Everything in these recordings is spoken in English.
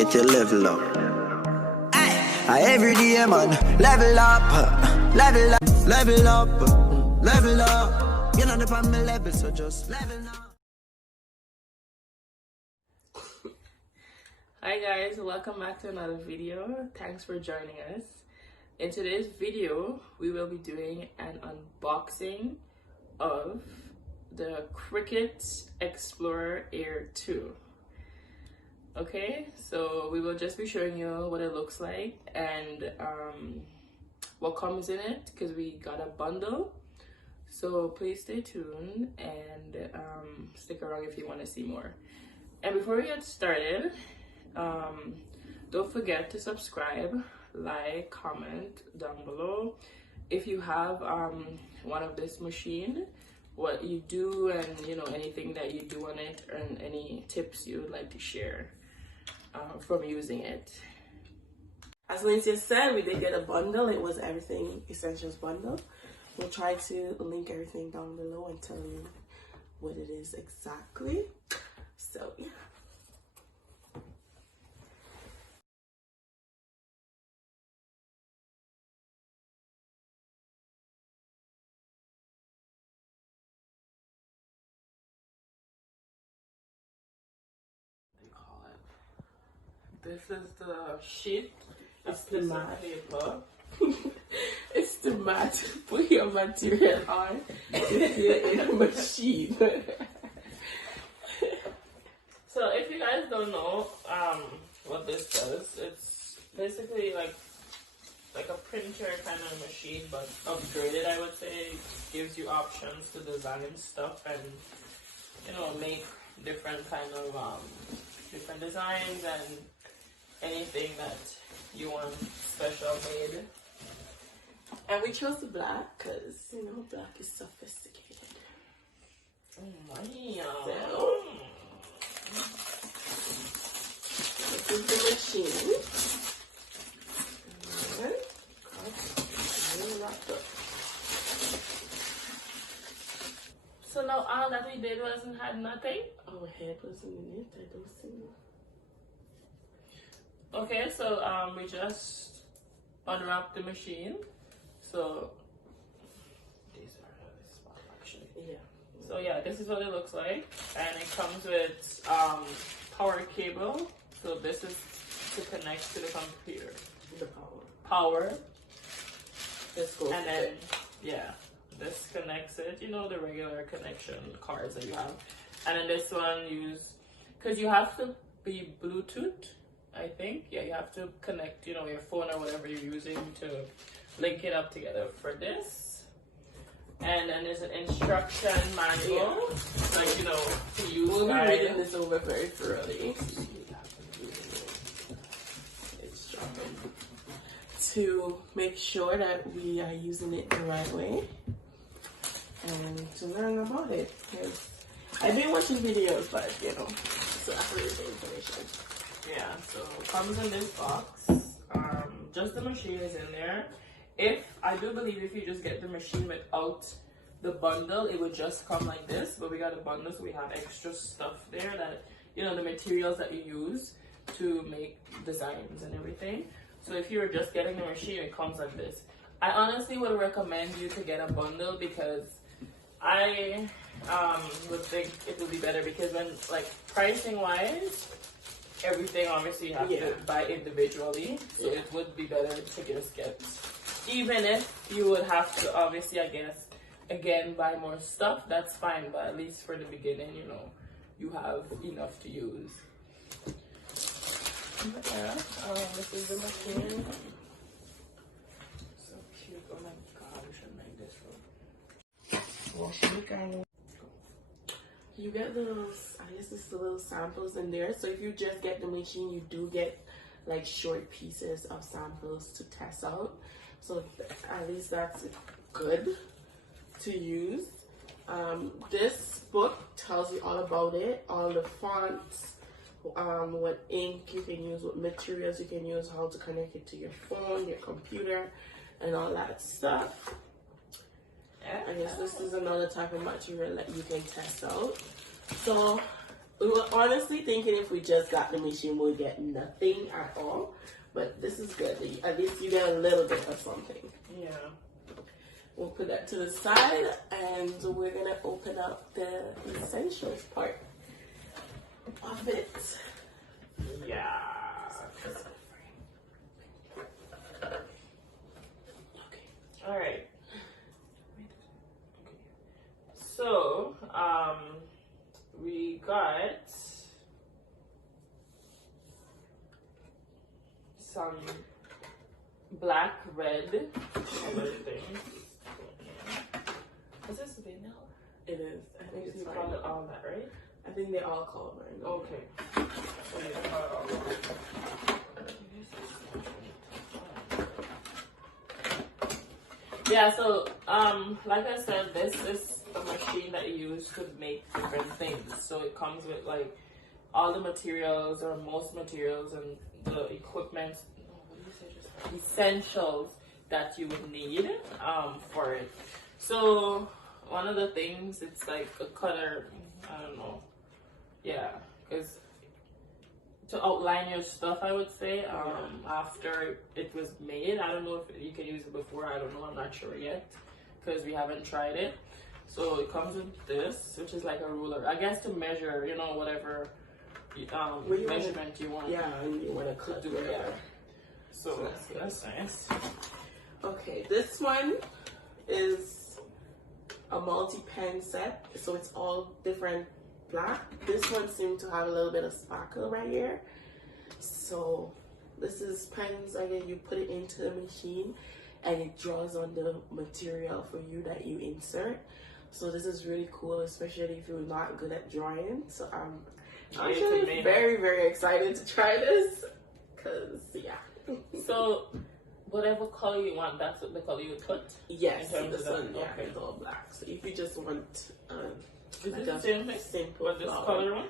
get your level up. Every day, man, level up, level up, level up, level up. You're not upon my level, so just level up. Hi guys, welcome back to another video. Thanks for joining us. In today's video, we will be doing an unboxing of the Cricut Explorer Air 2. Okay, so we will just be showing you what it looks like and what comes in it, because we got a bundle. So please stay tuned and stick around if you want to see more. And before we get started, don't forget to subscribe, like, comment down below if you have one of this machine, what you do, and anything that you do on it, and any tips you would like to share from using it. As Lindsay said, we did get a bundle. It was everything essentials bundle. We'll try to link everything down below and tell you what it is exactly. So yeah. This is the sheet. It's the mat paper. It's the mat to put your material on if you're in a machine. So if you guys don't know what this does, it's basically like a printer kind of machine, but upgraded, I would say. It gives you options to design stuff and make different kind of different designs and anything that you want special made. And we chose the black because black is sophisticated. So, this is the machine. And wrapped up. So now all that we did wasn't had nothing. Our head wasn't in it. I don't see. Okay, so we just unwrapped the machine. So these are how this spot actually. Yeah. So yeah, this is what it looks like, and it comes with power cable. So this is to connect to the computer. The power. This goes. And then this connects it. The regular connection cards that you have, and then this one because you have to be Bluetooth. I think, yeah, you have to connect, your phone or whatever you're using to link it up together for this. And then there's an instruction manual, to use. We'll be reading this over very thoroughly. To make sure that we are using it the right way and to learn about it. Because I've been watching videos, but so I read the information. Yeah, so it comes in this box. Just the machine is in there. I do believe if you just get the machine without the bundle, it would just come like this. But we got a bundle, so we have extra stuff there that, the materials that you use to make designs and everything. So if you're just getting the machine, it comes like this. I honestly would recommend you to get a bundle because I would think it would be better because when, pricing wise, everything obviously you have to buy individually, so it would be better to just get, even if you would have to obviously, I guess, again buy more stuff, that's fine, but at least for the beginning, you have enough to use. Yeah, this is the machine. So cute. Oh my god, we should make this one. You get those, I guess it's the little samples in there. So if you just get the machine, you do get short pieces of samples to test out. So at least that's good to use. This book tells you all about it, all the fonts, what ink you can use, what materials you can use, how to connect it to your phone, your computer, and all that stuff. I guess this is another type of material that you can test out. So We were honestly thinking if we just got the machine, we'll get nothing at all. But this is good. At least you get a little bit of something. Yeah. We'll put that to the side, and we're gonna open up the essentials part of it. Yeah. Okay. All right. So, we got some black, red color things. Is this vanilla? It is. I think it's You fine. call it all that, right? I think they all call mine. Okay. So you call it all that. Yeah, so like I said, this is a machine that you use to make different things. So it comes with like all the materials or most materials and the equipment, essentials that you would need for it. So one of the things, it's like a cutter, I don't know, yeah, because to outline your stuff, I would say, after it was made. I don't know if you can use it before, I don't know, I'm not sure yet, because we haven't tried it. So it comes with this, which is like a ruler, I guess, to measure, you know, whatever measurement you want. Yeah, and you want to cut do it, yeah. So that's nice. Okay, this one is a multi-pen set, so it's all different black. This one seems to have a little bit of sparkle right here. So this is pens, again, you put it into the machine and it draws on the material for you that you insert. So this is really cool, especially if you're not good at drawing. So I'm actually very, very excited to try this, because yeah. So whatever color you want, that's what the color you would put? Yes, in terms this of one, that. yeah, Okay. it's all black. So if you just want Is like this a the same thing? simple What, this flower. color one?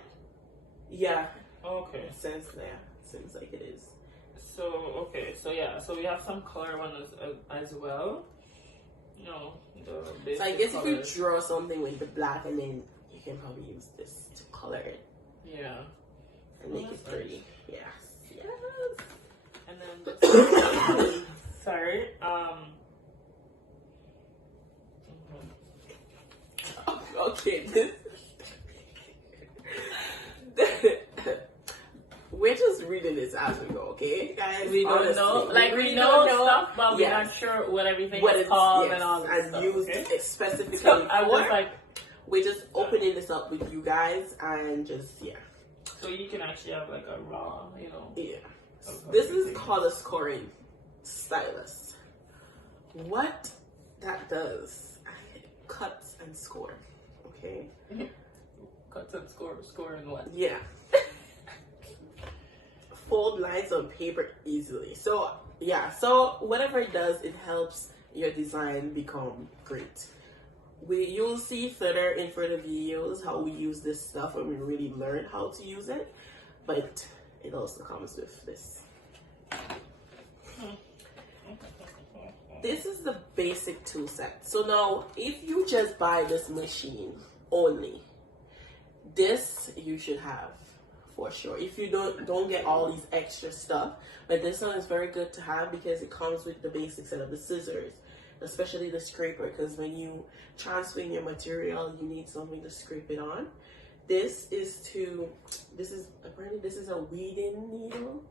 Yeah, Okay. it says there. Seems like it is. So, okay, so yeah, so we have some color ones as well. No, the basic So I guess colors. if you draw something with the black, and then you can probably use this to color it Yeah. and make it that's pretty. Yes, yes. And then this sorry, Okay, this. We're just reading this as we go, okay, guys? we don't Honestly, know, like we really know don't stuff, but we're Yes. not sure what everything what is it's called yes, and all that and stuff. used Okay? specifically. So I was for. like, We're just opening this up with you guys, and just so you can actually have like a raw, you know. yeah. of This is everything. color scoring stylus. What that does, it cuts and score. Okay. Cuts and score and what? Yeah. Fold lines on paper easily. So yeah. So whatever it does, it helps your design become great. You'll see further in further videos how we use this stuff when we really learn how to use it. But it also comes with this. This is the basic tool set. So now, if you just buy this machine only, this you should have for sure. If you don't get all these extra stuff, but this one is very good to have because it comes with the basic set of the scissors, especially the scraper, because when you transfer in your material, you need something to scrape it on. This is a weeding needle,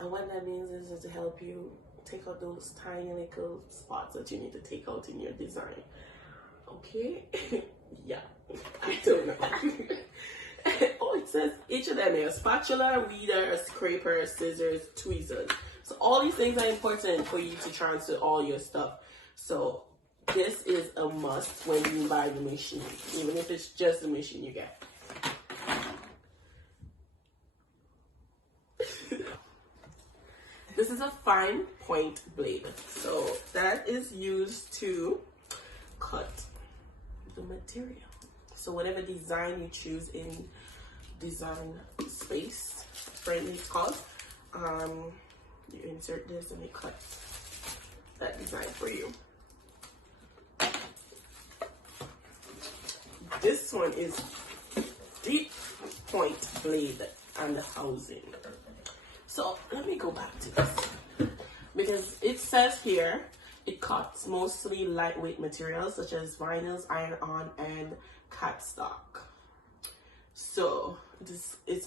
and what that means is to help you take out those tiny little spots that you need to take out in your design. Okay. Yeah, I don't know. Oh, it says each of them is a spatula, weeder, a scraper, scissors, tweezers. So all these things are important for you to transfer all your stuff. So this is a must when you buy the machine, even if it's just the machine you get. This is a fine point blade. So that is used to cut the material. So whatever design you choose in design space, friendly it's called, you insert this and it cuts that design for you. This one is deep. point blade and the housing. So let me go back to this, because it says here it cuts mostly lightweight materials such as vinyls, iron-on, and cardstock. So this it's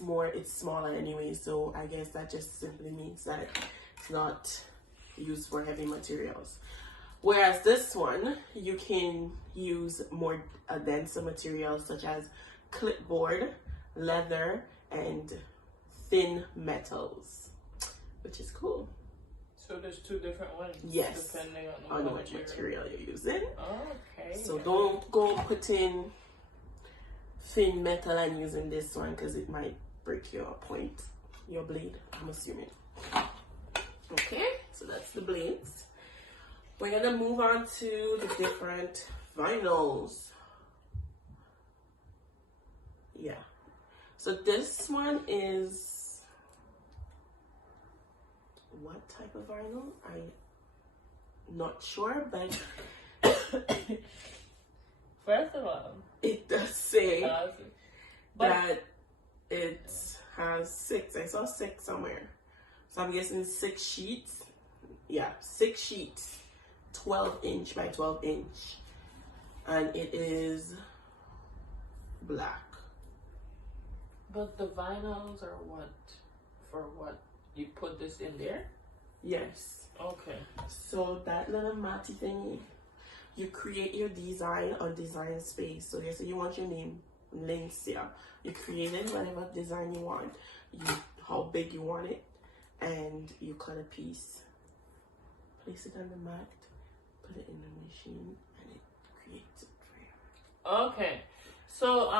smaller anyway, so I guess that just simply means that it's not used for heavy materials. Whereas this one, you can use more denser materials such as clipboard, leather, and thin metals, which is cool. So there's two different ones. Yes, depending on what material you're using. Okay. So don't go putting thin metal and using this one, because it might break your blade, I'm assuming. Okay, so that's the blades. We're gonna move on to the different vinyls. Yeah. So this one is, what type of vinyl? I'm not sure, but first of all, it does say but that it has 6. I saw 6 somewhere. So I'm guessing 6 sheets. Yeah, 6 sheets. 12-inch by 12-inch. And it is black. But the vinyls are what? For what? You put this in there? Yes. Okay. So that little matty thingy, you create your design on Design Space. So you say you want your name, links here. You create it, whatever design you want. How big you want it. And you cut a piece. Place it on the mat. Put it in the machine. And it creates it for you. Okay. So,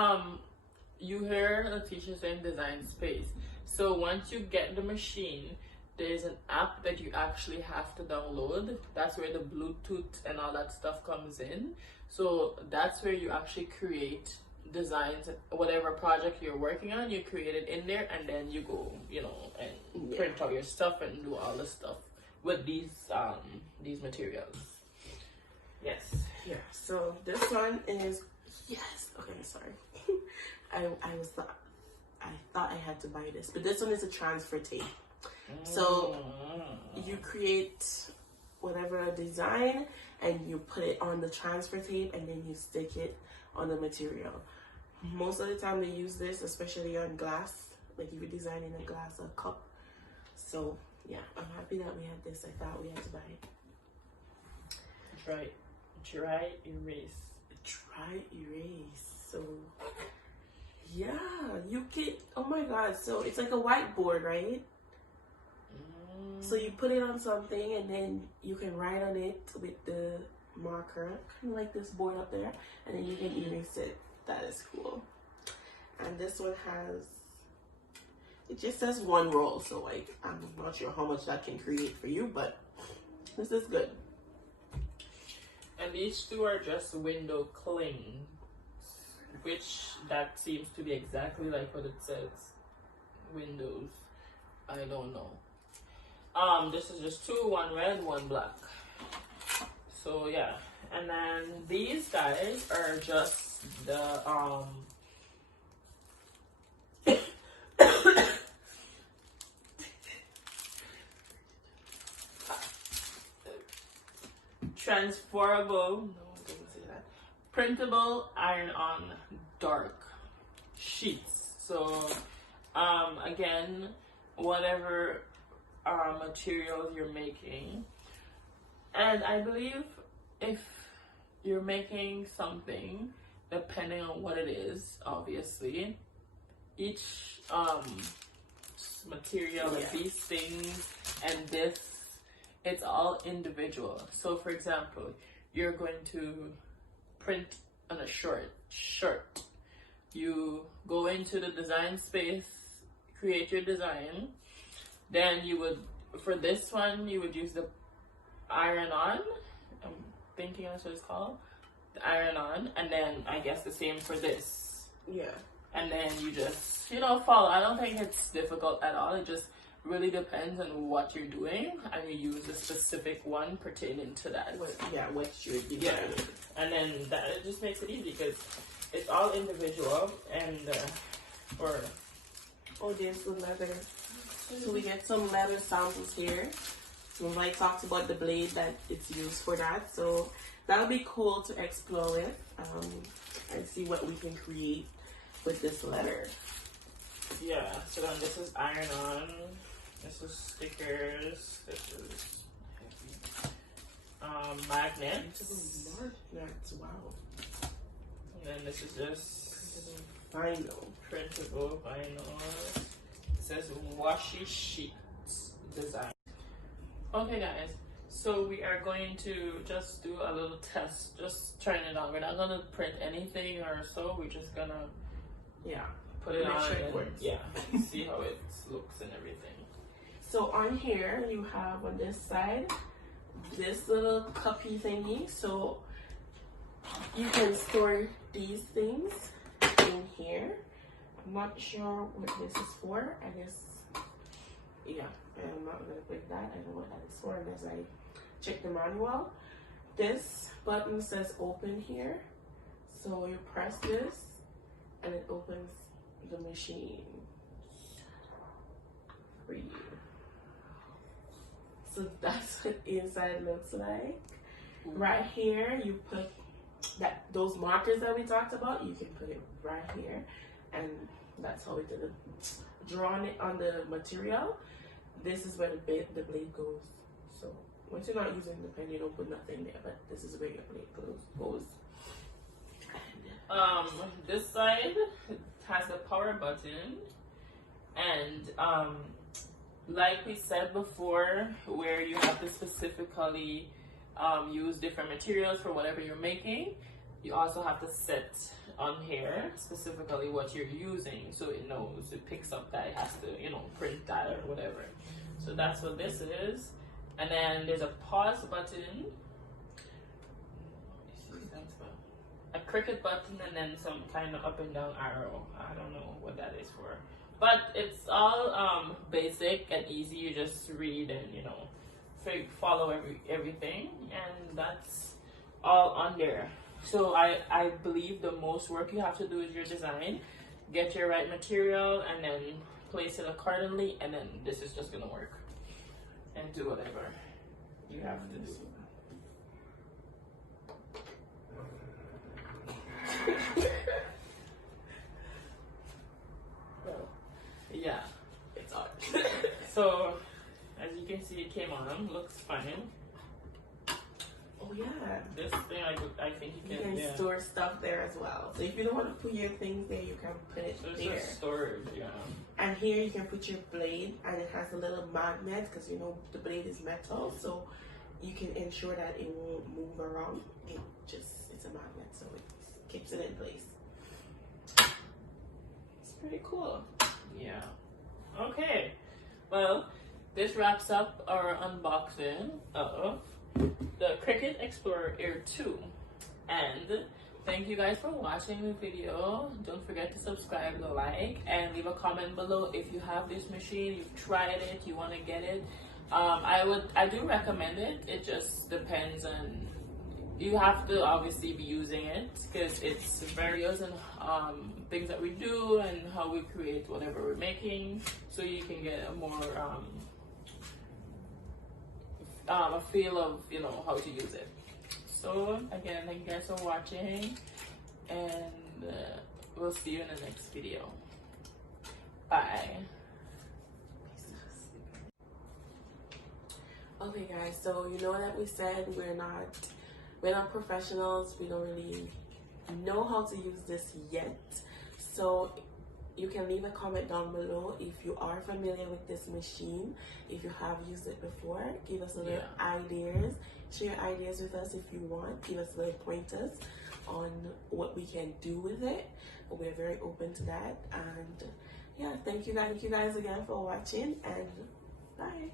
you hear the teacher saying Design Space. So once you get the machine, there's an app that you actually have to download. That's where the Bluetooth and all that stuff comes in. So that's where you actually create designs, whatever project you're working on, you create it in there, and then you go, and print out your stuff and do all the stuff with these materials. Yes. Yeah. So this one is okay. Sorry. I thought I had to buy this, but this one is a transfer tape. So you create whatever design and you put it on the transfer tape, and then you stick it on the material. Most of the time they use this, especially on glass, like if you're designing a glass or cup. So yeah, I'm happy that we had this. I thought we had to buy it. Dry erase. So yeah, you can, oh my god, so it's like a whiteboard, right? So you put it on something and then you can write on it with the marker, kind of like this board up there, and then you can erase it. That is cool. And this one it just says 1 roll, so like I'm not sure how much that can create for you, but this is good. And these two are just window clings, which that seems to be exactly like what it says. Windows. I don't know. This is just 2, 1 red, 1 black. So yeah. And then these guys are just the transferable, printable iron-on dark sheets. So again, whatever materials you're making, and I believe if you're making something, depending on what it is, obviously each material, like these things and this, it's all individual. So for example, you're going to print on a shirt. You go into the Design Space, create your design, then you would, for this one, you would use the iron-on, I'm thinking that's what it's called, the iron-on, and then I guess the same for this. Yeah. And then you just, follow. I don't think it's difficult at all. It just really depends on what you're doing, and you use a specific one pertaining to that. What you're designing. Yeah. And then that, it just makes it easy because it's all individual, and Or oh, there's the leather. So we get some leather samples here. So I talked about the blade that it's used for that. So that'll be cool to explore with and see what we can create with this leather. yeah, so then this is iron on. This is stickers. This is magnets. Magnets, wow. And then this is just Vinyl. printable vinyl. It says washi sheets design. Okay guys, so we are going to just do a little test, just trying it on. We're not gonna print anything or so, we're just gonna put it Make on sure it and works. see how it looks and everything. So on here you have on this side this little cuppy thingy, so you can store these things in here. I'm not sure what this is for. I guess, yeah, I'm not gonna click that. I don't know what that is for unless I check the manual. This button says open here, so you press this and it opens the machine for you. So that's what inside looks like. Right here, you put those markers that we talked about. You can put it right here, and that's how we did it. Drawing it on the material. This is where the blade goes. So once you're not using the pen, you don't put nothing there. But this is where your blade goes. This side has the power button, and like we said before, where you have to specifically use different materials for whatever you're making, you also have to set on here specifically what you're using, so it knows, it picks up that it has to, you know, print that or whatever. So that's what this is. And then there's a pause button, a Cricut button, and then some kind of up and down arrow. I don't know what that is for, but it's all basic and easy. You just read and, you know, follow everything, and that's all on there. So I believe the most work you have to do is your design, get your right material, and then place it accordingly, and then this is just gonna work and do whatever you have to do. Yeah, it's on. So as you can see, it came on, looks fine. Oh yeah. This thing, I think you can store stuff there as well. So if you don't want to put your things there, you can put it so there. It's just storage, yeah. And here you can put your blade, and it has a little magnet because you know the blade is metal, so you can ensure that it won't move around. It's a magnet, so it keeps it in place. It's pretty cool. Yeah. Okay. Well, this wraps up our unboxing of the Cricut Explorer Air 2. And thank you guys for watching the video. Don't forget to subscribe, like, and leave a comment below if you have this machine, you've tried it, you want to get it. I do recommend it. It just depends on, you have to obviously be using it because it's various and things that we do and how we create whatever we're making, so you can get a more a feel of, you know, how to use it. So again, thank you guys for watching, and we'll see you in the next video. Bye. Okay guys, so you know that we said we're not professionals. We don't really know how to use this yet. So you can leave a comment down below if you are familiar with this machine, if you have used it before. Give us a little ideas. Share ideas with us if you want. Give us little pointers on what we can do with it. We're very open to that. And yeah, thank you guys again for watching, and bye.